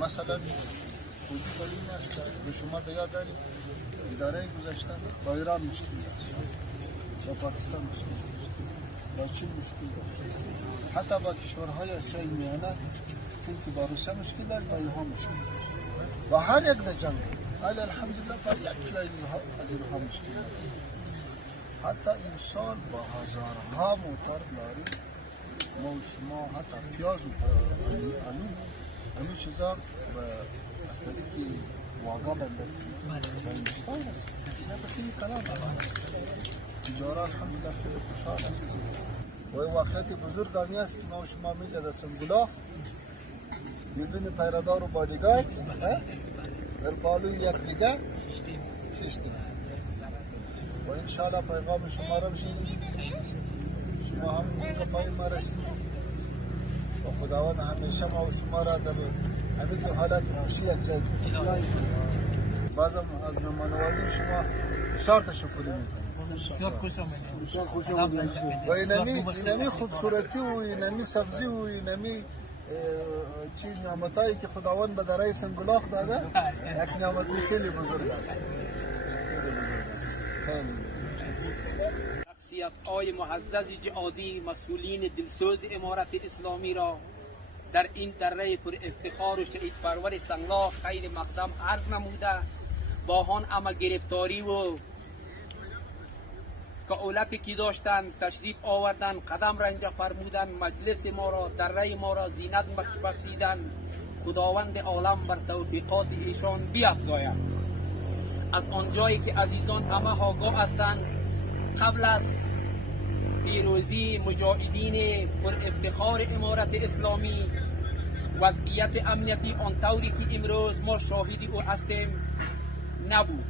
مثلا وجود این است که به شما یاد دارید اداره گذشته با ایران مشکل داشت، با پاکستان مشکل داشت، با چین مشکل داشت، حتی با کشورهای آسیای میانه که با روسیه مشکل داشت، با اینها مشکل داشت. با هر یک در جنگ ولی الحمدلله با یک از اینها مشکل داشت. حتی این سال با هزارها موتر لاری ما و شما حتی پیاز و آلو چیزا از طریق واقع بنده با هندوستان است. این کلام تجاره الحمدلله خیلی خوشحال است. و این واقعیت بزرگانی است که ما و شما میجد از سنگولا بدون پیرادار و بادیگارد در بالوی یک دیگه شیشتیم و انشاءالله پیغام شما را بشنید، شما هم به پای ما رسید و خداوند همیشه ما و شما را در همین که حالت خوشی یک جای بازم از مهمانوازی شما بسیار تشکر میکنم و اینمی خوبصورتی و اینمی سبزی و اینمی چی نعمتایی که خداوند به درای سنگلاخ داده یک نعمتی خیلی بزرگ است. شخصیت‌های معزز جهادی مسئولین دلسوز امارت اسلامی را در این دره پر افتخار و شهید پرور سنگلاخ خیر مقدم عرض نموده با آن عمل گرفتاری و کئولتی که داشتند تشریف آوردن، قدم رنجه فرمودن، مجلس ما را دره ما را زینت بخشیدن. خداوند عالم بر توفیقات ایشان بیفزاید. از آنجایی که عزیزان همه آگاه هستند قبل از پیروزی مجاهدین پر افتخار امارت اسلامی وضعیت امنیتی آنطوری که امروز ما شاهدی او هستیم نبود.